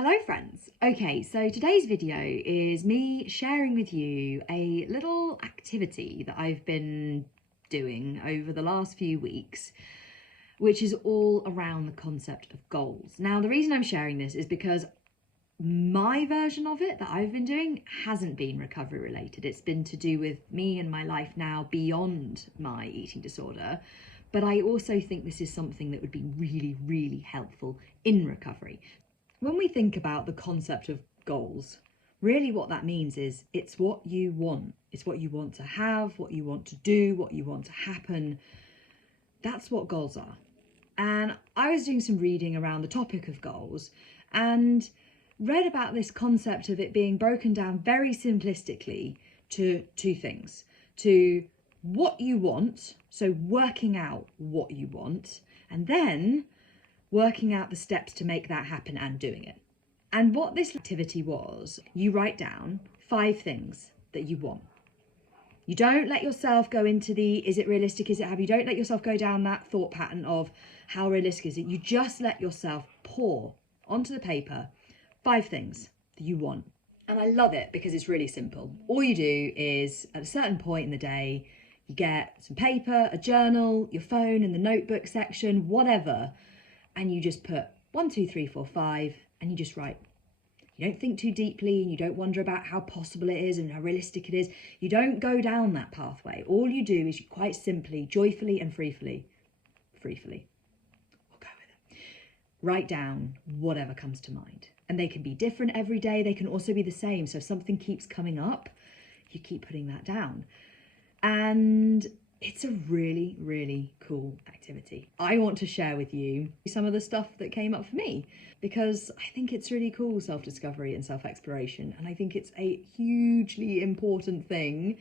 Hello friends. Okay, so today's video is me sharing with you a little activity that I've been doing over the last few weeks, which is all around the concept of goals. Now, the reason I'm sharing this is because my version of it that I've been doing hasn't been recovery related. It's been to do with me and my life now beyond my eating disorder. But I also think this is something that would be really, really helpful in recovery. When we think about the concept of goals, really what that means is it's what you want. It's what you want to have, what you want to do, what you want to happen. That's what goals are. And I was doing some reading around the topic of goals and read about this concept of it being broken down very simplistically to two things. To what you want, so working out what you want, and then working out the steps to make that happen and doing it. And what this activity was, you write down 5 things that you want. You don't let yourself go into the, is it realistic, is it have you don't let yourself go down that thought pattern of how realistic is it. You just let yourself pour onto the paper 5 things that you want. And I love it because it's really simple. All you do is at a certain point in the day, you get some paper, a journal, your phone in the notebook section, whatever, and you just put 1, 2, 3, 4, 5, and you just write. You don't think too deeply and you don't wonder about how possible it is and how realistic it is. You don't go down that pathway. All you do is you quite simply, joyfully and freefully, we'll go with it, write down whatever comes to mind. And they can be different every day. They can also be the same. So if something keeps coming up, you keep putting that down. And it's a really, really cool activity. I want to share with you some of the stuff that came up for me because I think it's really cool, self-discovery and self-exploration. And I think it's a hugely important thing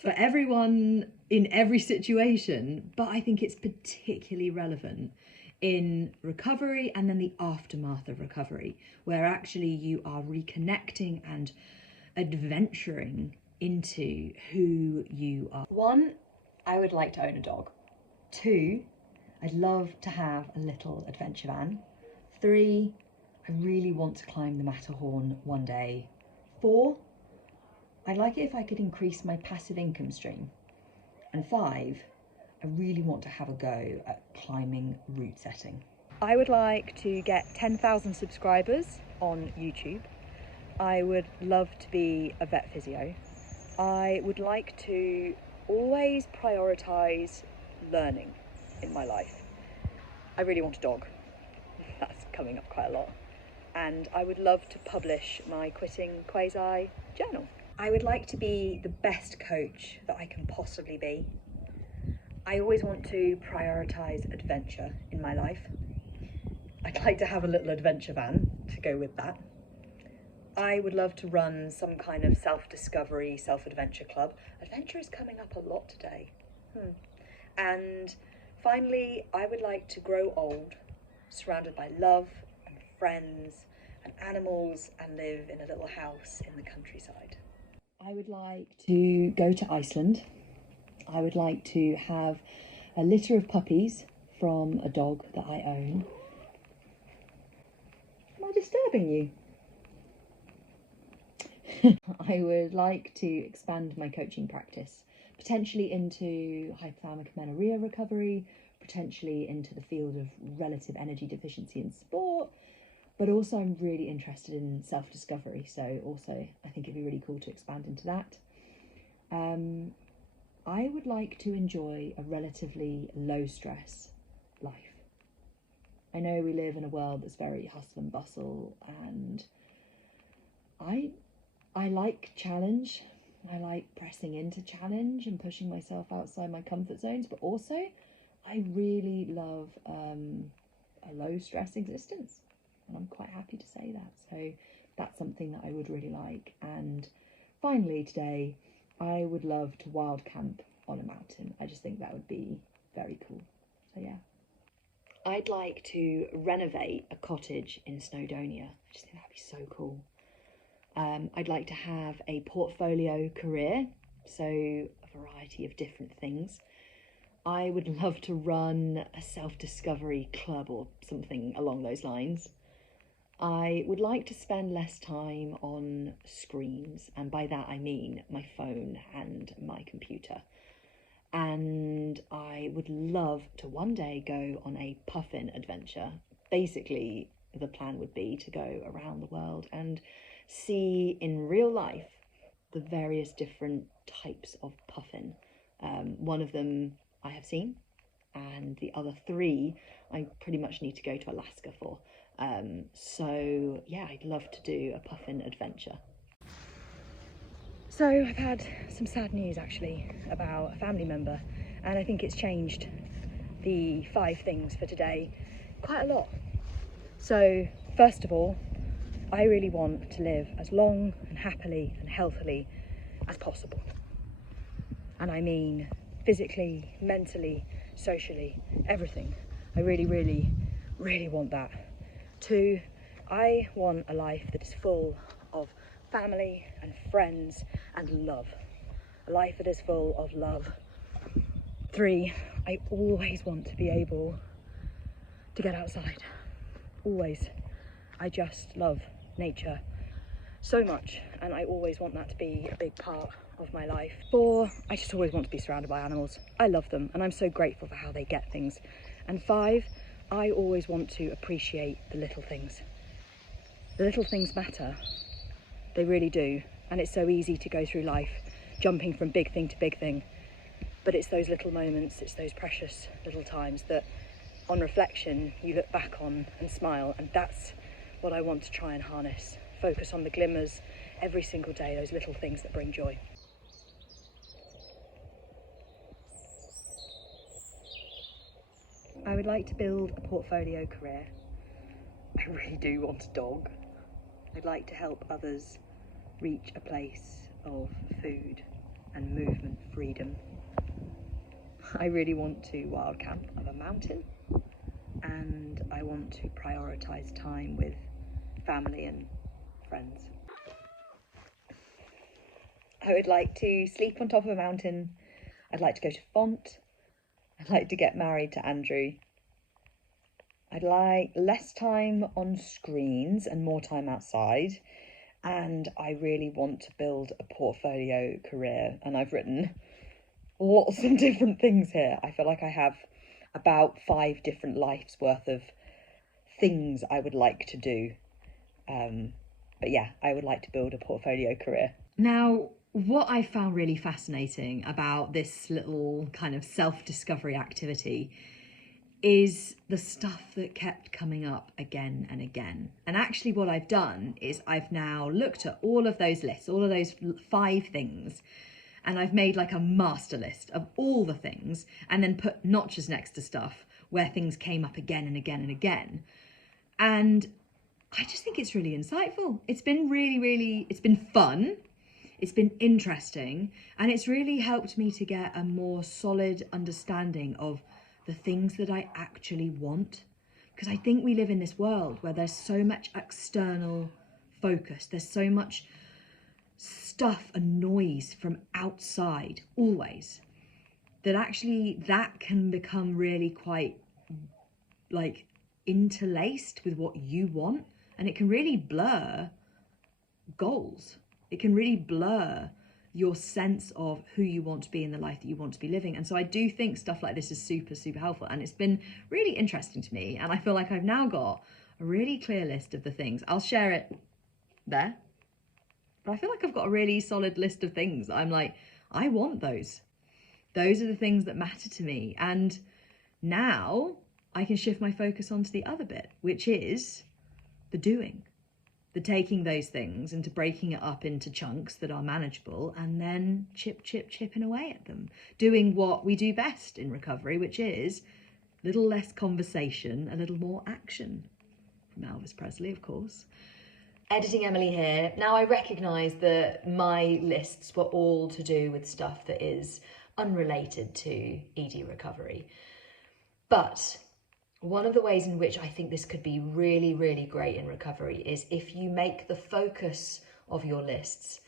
for everyone in every situation, but I think it's particularly relevant in recovery and then the aftermath of recovery, where actually you are reconnecting and adventuring into who you are. 1, I would like to own a dog. 2, I'd love to have a little adventure van. 3, I really want to climb the Matterhorn one day. 4, I'd like it if I could increase my passive income stream. And 5, I really want to have a go at climbing route setting. I would like to get 10,000 subscribers on YouTube. I would love to be a vet physio. I would like to always prioritise learning in my life. I really want a dog. That's coming up quite a lot. And I would love to publish my Quitting Quasi journal. I would like to be the best coach that I can possibly be. I always want to prioritise adventure in my life. I'd like to have a little adventure van to go with that. I would love to run some kind of self-discovery, self-adventure club. Adventure is coming up a lot today. And finally, I would like to grow old, surrounded by love and friends and animals, and live in a little house in the countryside. I would like to go to Iceland. I would like to have a litter of puppies from a dog that I own. Am I disturbing you? I would like to expand my coaching practice, potentially into hypothalamic amenorrhea recovery, potentially into the field of relative energy deficiency in sport, but also I'm really interested in self-discovery, so also I think it'd be really cool to expand into that. I would like to enjoy a relatively low stress life. I know we live in a world that's very hustle and bustle, and I like challenge. I like pressing into challenge and pushing myself outside my comfort zones, but also I really love a low stress existence, and I'm quite happy to say that. So that's something that I would really like. And finally today, I would love to wild camp on a mountain. I just think that would be very cool. So yeah. I'd like to renovate a cottage in Snowdonia. I just think that'd be so cool. I'd like to have a portfolio career, so a variety of different things. I would love to run a self-discovery club or something along those lines. I would like to spend less time on screens, and by that I mean my phone and my computer. And I would love to one day go on a puffin adventure. Basically, the plan would be to go around the world and see in real life the various different types of puffin. One of them I have seen, and the other three I pretty much need to go to Alaska for. So yeah, I'd love to do a puffin adventure. So I've had some sad news actually about a family member, and I think it's changed the 5 things for today quite a lot. So first of all, I really want to live as long and happily and healthily as possible. And I mean physically, mentally, socially, everything. I really, really, really want that. 2, I want a life that is full of family and friends and love. A life that is full of love. 3, I always want to be able to get outside. Always. I just love nature so much, and I always want that to be a big part of my life. 4, I just always want to be surrounded by animals. I love them, and I'm so grateful for how they get things. And 5, I always want to appreciate the little things. The little things matter. They really do. And it's so easy to go through life jumping from big thing to big thing. But it's those little moments, it's those precious little times that on reflection you look back on and smile, and that's what I want to try and harness. Focus on the glimmers every single day, those little things that bring joy. I would like to build a portfolio career. I really do want a dog. I'd like to help others reach a place of food and movement freedom. I really want to wild camp up a mountain, and I want to prioritise time with family and friends. I would like to sleep on top of a mountain. I'd like to go to Font. I'd like to get married to Andrew. I'd like less time on screens and more time outside. And I really want to build a portfolio career. And I've written lots of different things here. I feel like I have about 5 different lives worth of things I would like to do. But yeah, I would like to build a portfolio career. Now, what I found really fascinating about this little kind of self-discovery activity is the stuff that kept coming up again and again. And actually what I've done is I've now looked at all of those lists, all of those 5 things, and I've made like a master list of all the things and then put notches next to stuff where things came up again and again and again. And I just think it's really insightful. It's been it's been fun. It's been interesting, and it's really helped me to get a more solid understanding of the things that I actually want. Because I think we live in this world where there's so much external focus. There's so much stuff and noise from outside always, that actually that can become really quite like interlaced with what you want, and it can really blur goals. It can really blur your sense of who you want to be in the life that you want to be living. And so I do think stuff like this is super, super helpful. And it's been really interesting to me. And I feel like I've now got a really clear list of the things. I'll share it there. But I feel like I've got a really solid list of things. I'm like, I want those. Those are the things that matter to me. And now I can shift my focus onto the other bit, which is the doing. The taking those things and to breaking it up into chunks that are manageable, and then chipping away at them. Doing what we do best in recovery, which is a little less conversation, a little more action. From Elvis Presley, of course. Editing Emily here. Now I recognise that my lists were all to do with stuff that is unrelated to ED recovery. But one of the ways in which I think this could be really, really great in recovery is if you make the focus of your lists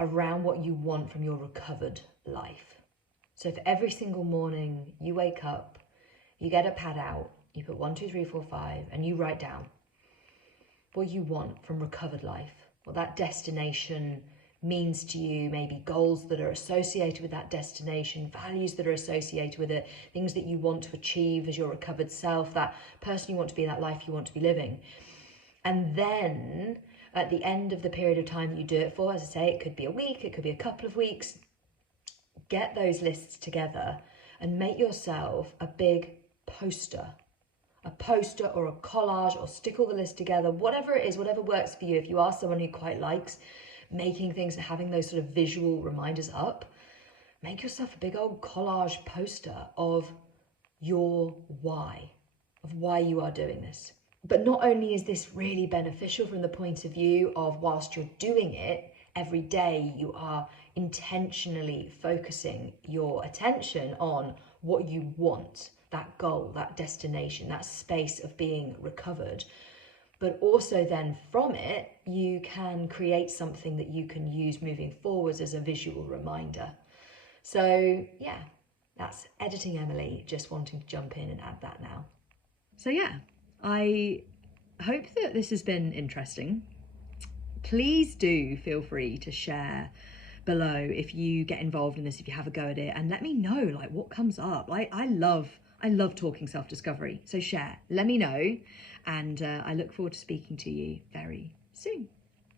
around what you want from your recovered life. So if every single morning you wake up, you get a pad out, you put 1, 2, 3, 4, 5, and you write down, what you want from recovered life, what that destination means to you, maybe goals that are associated with that destination, values that are associated with it, things that you want to achieve as your recovered self, that person you want to be, that life you want to be living. And then at the end of the period of time that you do it for, as I say, it could be a week, it could be a couple of weeks, get those lists together and make yourself a big poster or a collage, or stick all the lists together, whatever it is, whatever works for you. If you are someone who quite likes making things and having those sort of visual reminders up, make yourself a big old collage poster of your why, of why you are doing this. But not only is this really beneficial from the point of view of whilst you're doing it every day, you are intentionally focusing your attention on what you want, that goal, that destination, that space of being recovered. But also then from it, you can create something that you can use moving forwards as a visual reminder. So yeah, that's Editing Emily, just wanting to jump in and add that now. So yeah, I hope that this has been interesting. Please do feel free to share below if you get involved in this, if you have a go at it, and let me know like what comes up. I love talking self-discovery, so share, let me know, and I look forward to speaking to you very soon.